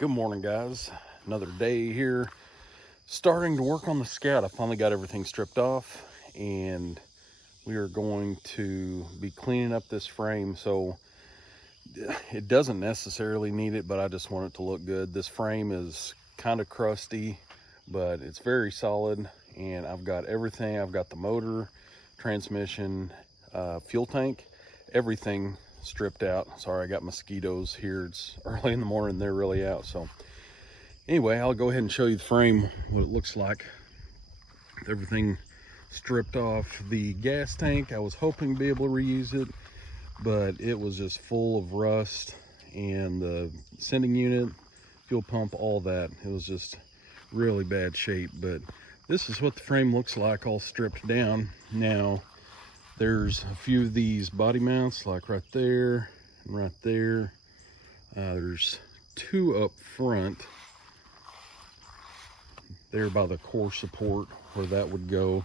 Good morning, guys. Another day here. Starting to work on the Scout. I finally got everything stripped off and we are going to be cleaning up this frame. So it doesn't necessarily need it, but I just want it to look good. This frame is kind of crusty, but it's very solid. And I've got everything. I've got the motor, transmission, fuel tank, everything stripped out. Sorry, I got mosquitoes here. It's early in the morning, they're really out. So anyway, I'll go ahead and show you the frame, what it looks like with everything stripped off. The gas tank, I was hoping to be able to reuse it, but it was just full of rust. And the sending unit, fuel pump, all that, it was just really bad shape. But this is what the frame looks like, all stripped down. Now there's a few of these body mounts, like right there and right there. There's two up front there by the core support where that would go.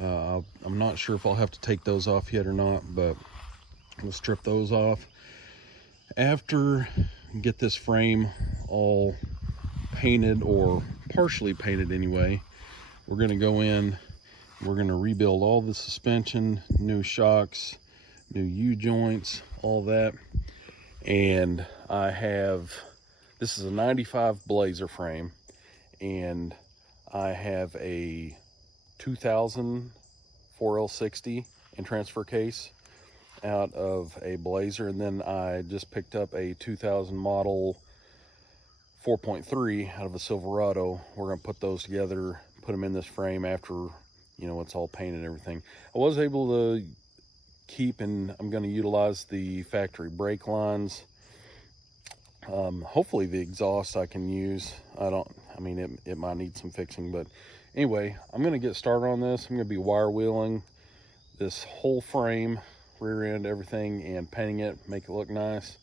I'm not sure if I'll have to take those off yet or not, but we'll strip those off. After I get this frame all painted, or partially painted anyway, we're going to go in. We're going to rebuild all the suspension, new shocks, new U-joints, all that. And I have, this is a 95 Blazer frame, and I have a 2000 4L60 in transfer case out of a Blazer. And then I just picked up a 2000 model 4.3 out of a Silverado. We're going to put those together, put them in this frame after, you know, it's all painted and everything. I was able to keep, and I'm going to utilize the factory brake lines. Hopefully the exhaust I can use. I mean, it might need some fixing, but anyway, I'm going to get started on this. I'm going to be wire wheeling this whole frame, rear end, everything, and painting it, make it look nice.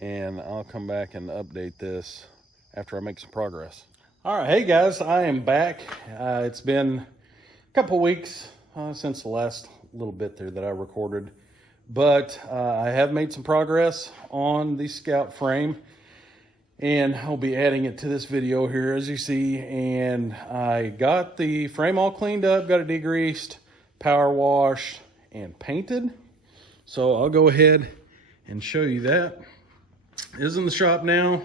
And I'll come back and update this after I make some progress. All right, hey guys, I am back. It's been couple weeks since the last little bit there that I recorded, but I have made some progress on the Scout frame, and I'll be adding it to this video here, as you see. And I got the frame all cleaned up, got it degreased, power washed, and painted. So I'll go ahead and show you that. It is in the shop now,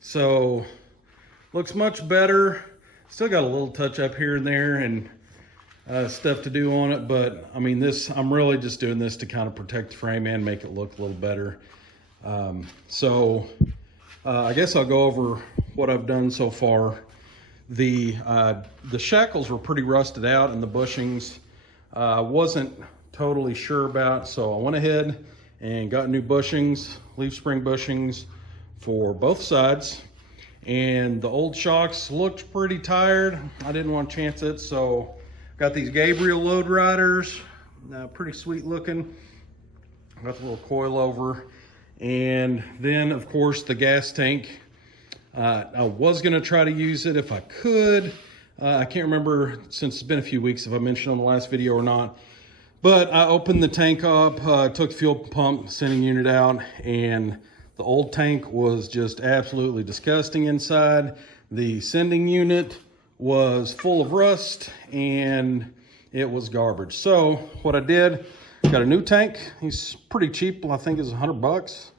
so looks much better. Still got a little touch up here and there, and stuff to do on it, but I mean, I'm really just doing this to kind of protect the frame and make it look a little better. I guess I'll go over what I've done so far. The shackles were pretty rusted out, and the bushings I wasn't totally sure about, so I went ahead and got new bushings, leaf spring bushings for both sides. And the old shocks looked pretty tired. I didn't want to chance it, so got these Gabriel load riders, pretty sweet looking. Got the little coil over. And then of course the gas tank. I was gonna try to use it if I could. I can't remember, since it's been a few weeks, if I mentioned on the last video or not. But I opened the tank up, took the fuel pump sending unit out, and the old tank was just absolutely disgusting inside. The sending unit was full of rust, and it was garbage. So what I did, got a new tank. He's pretty cheap. I think it's $100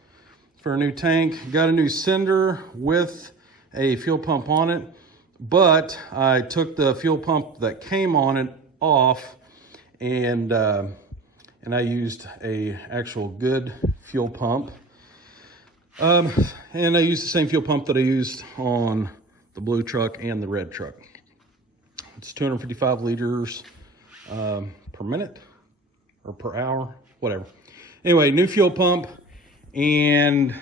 for a new tank. Got a new sender with a fuel pump on it, but I took the fuel pump that came on it off, and I used a actual good fuel pump. And I used the same fuel pump that I used on the blue truck and the red truck. It's 255 liters per minute or per hour, whatever. Anyway, new fuel pump, and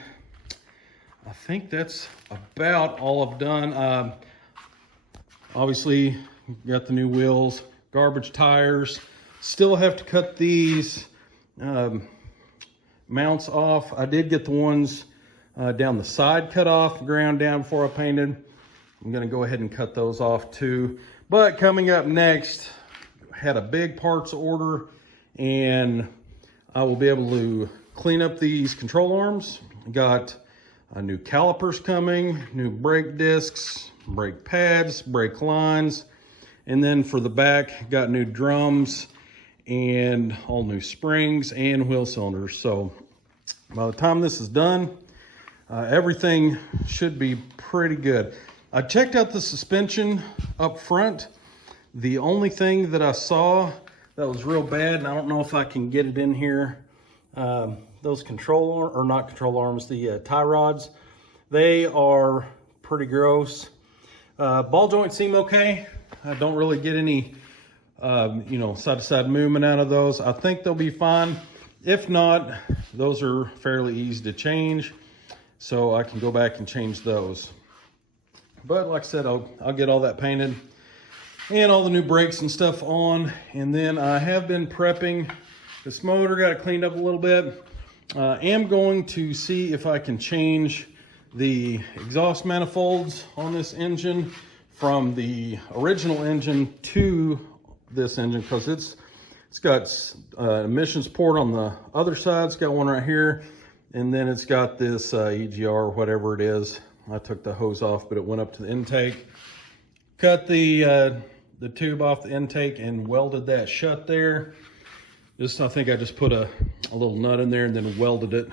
I think that's about all I've done. Obviously, got the new wheels, garbage tires. Still have to cut these mounts off. I did get the ones down the side cut off, ground down before I painted. I'm gonna go ahead and cut those off too. But coming up next, had a big parts order, and I will be able to clean up these control arms. Got New calipers coming, new brake discs, brake pads, brake lines. And then for the back, got new drums and all new springs and wheel cylinders. So by the time this is done, everything should be pretty good. I checked out the suspension up front. The only thing that I saw that was real bad, and I don't know if I can get it in here, those the tie rods, they are pretty gross. Ball joints seem okay. I don't really get any, side-to-side movement out of those. I think they'll be fine. If not, those are fairly easy to change, so I can go back and change those. But like I said, I'll get all that painted and all the new brakes and stuff on. And then I have been prepping this motor, got it cleaned up a little bit. Am going to see if I can change the exhaust manifolds on this engine from the original engine to this engine, because it's got emissions port on the other side. It's got one right here, and then it's got this EGR, whatever it is. I took the hose off, but it went up to the intake. Cut the tube off the intake and welded that shut there. I think I just put a little nut in there and then welded it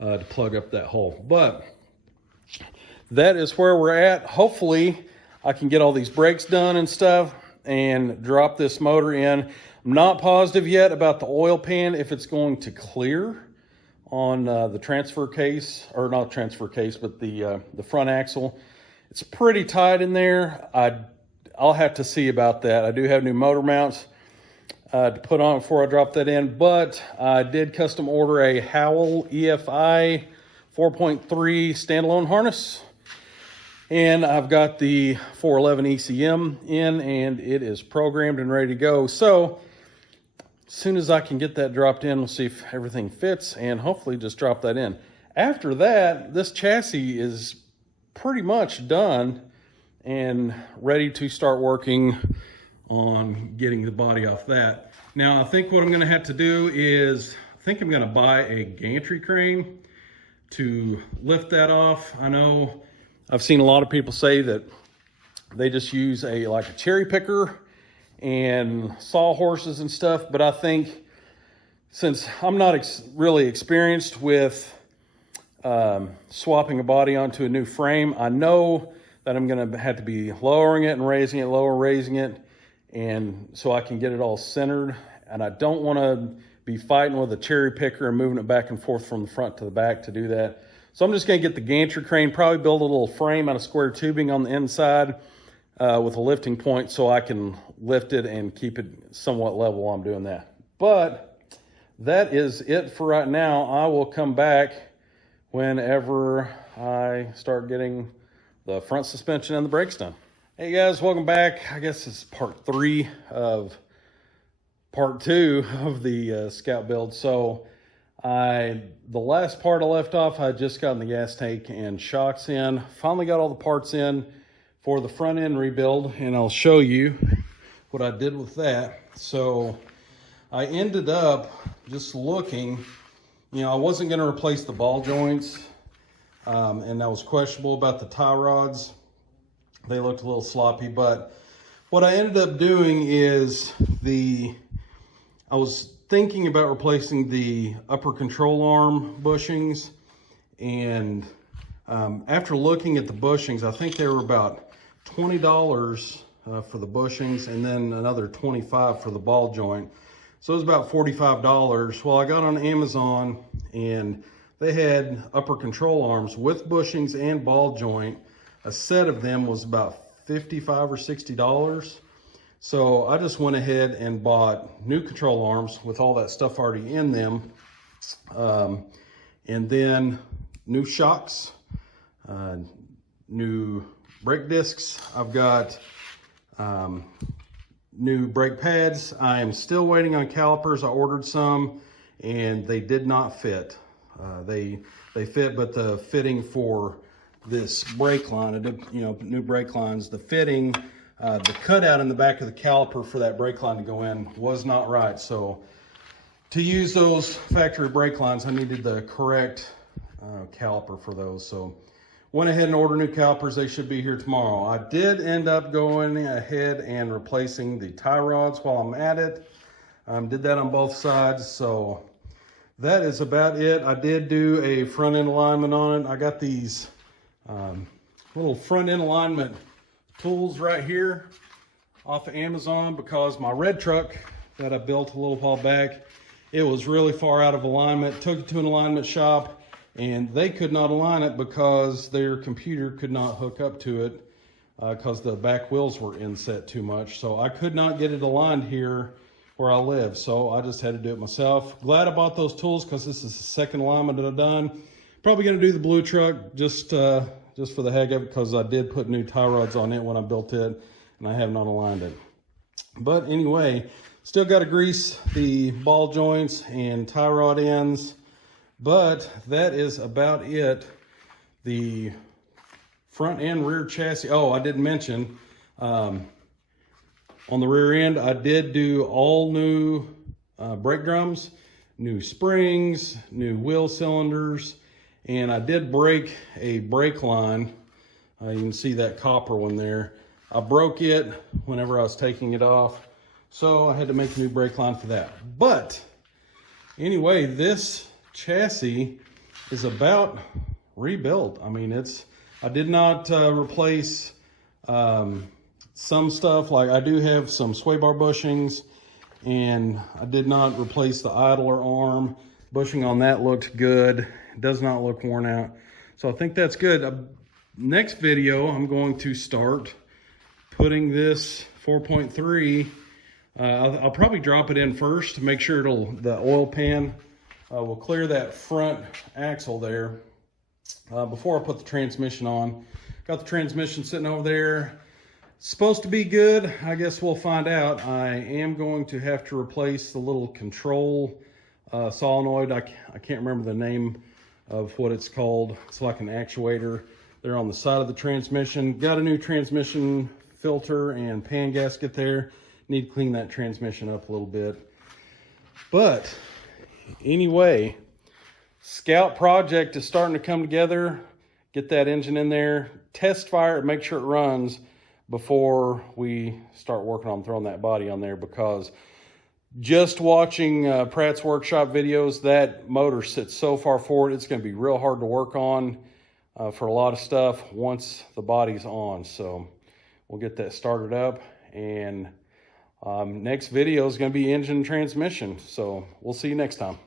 to plug up that hole. But that is where we're at. Hopefully I can get all these brakes done and stuff and drop this motor in. I'm not positive yet about the oil pan, if it's going to clear on the transfer case, or not transfer case, but the front axle. It's pretty tight in there. I'll have to see about that. I do have new motor mounts to put on before I drop that in, but I did custom order a Howell EFI 4.3 standalone harness. And I've got the 411 ECM in, and it is programmed and ready to go. So as soon as I can get that dropped in, we'll see if everything fits and hopefully just drop that in. After that, this chassis is pretty much done and ready to start working on getting the body off that. Now, I think what I'm gonna have to do is, I think I'm gonna buy a gantry crane to lift that off. I know I've seen a lot of people say that they just use like a cherry picker and sawhorses and stuff, but I think since I'm not really experienced with swapping a body onto a new frame, I know that I'm gonna have to be lowering it and raising it, and so I can get it all centered. And I don't wanna be fighting with a cherry picker and moving it back and forth from the front to the back to do that. So I'm just gonna get the gantry crane, probably build a little frame out of square tubing on the inside with a lifting point so I can lift it and keep it somewhat level while I'm doing that. But that is it for right now. I will come back whenever I start getting the front suspension and the brakes done. Hey guys, welcome back. I guess it's part 3 of part 2 of the Scout build. So the last part I left off, I just got in the gas tank and shocks in. Finally got all the parts in for the front end rebuild, and I'll show you what I did with that. So I ended up just looking, I wasn't gonna replace the ball joints, and I was questionable about the tie rods. They looked a little sloppy, but what I ended up doing is I was thinking about replacing the upper control arm bushings, and after looking at the bushings, I think they were about $20 for the bushings, and then another $25 for the ball joint. So it was about $45. Well, I got on Amazon and they had upper control arms with bushings and ball joint. A set of them was about $55 or $60. So I just went ahead and bought new control arms with all that stuff already in them. And then new shocks, new brake discs. I've got new brake pads. I am still waiting on calipers. I ordered some and they did not fit. They fit, but the fitting for this brake line, new brake lines, the fitting, the cutout in the back of the caliper for that brake line to go in was not right. So to use those factory brake lines, I needed the correct caliper for those. So went ahead and ordered new calipers. They should be here tomorrow. I did end up going ahead and replacing the tie rods while I'm at it. Did that on both sides. So that is about it. I did do a front end alignment on it. I got these little front end alignment tools right here off of Amazon because my red truck that I built a little while back, it was really far out of alignment. Took it to an alignment shop and they could not align it because their computer could not hook up to it because the back wheels were inset too much. So I could not get it aligned here where I live. So I just had to do it myself. Glad I bought those tools because this is the second alignment that I've done. Probably gonna do the blue truck just for the heck of it because I did put new tie rods on it when I built it and I have not aligned it. But anyway, still got to grease the ball joints and tie rod ends. But that is about it. The front and rear chassis. Oh, I didn't mention, on the rear end, I did do all new brake drums, new springs, new wheel cylinders, and I did break a brake line. You can see that copper one there. I broke it whenever I was taking it off, so I had to make a new brake line for that. But anyway, this chassis is about rebuilt. I mean, I did not replace some stuff. Like I do have some sway bar bushings, and I did not replace the idler arm. Bushing on that looked good. It does not look worn out. So I think that's good. Next video, I'm going to start putting this 4.3. I'll probably drop it in first to make sure the oil pan will clear that front axle there before I put the transmission on. Got the transmission sitting over there. It's supposed to be good. I guess we'll find out. I am going to have to replace the little control solenoid. I can't remember the name of what it's called. It's like an actuator. They're on the side of the transmission. Got a new transmission filter and pan gasket there. Need to clean that transmission up a little bit. But anyway, Scout project is starting to come together. Get that engine in there, test fire it, make sure it runs before we start working on throwing that body on there, because just watching Pratt's Workshop videos, that motor sits so far forward, it's going to be real hard to work on for a lot of stuff once the body's on. So we'll get that started up, and next video is going to be engine and transmission. So we'll see you next time.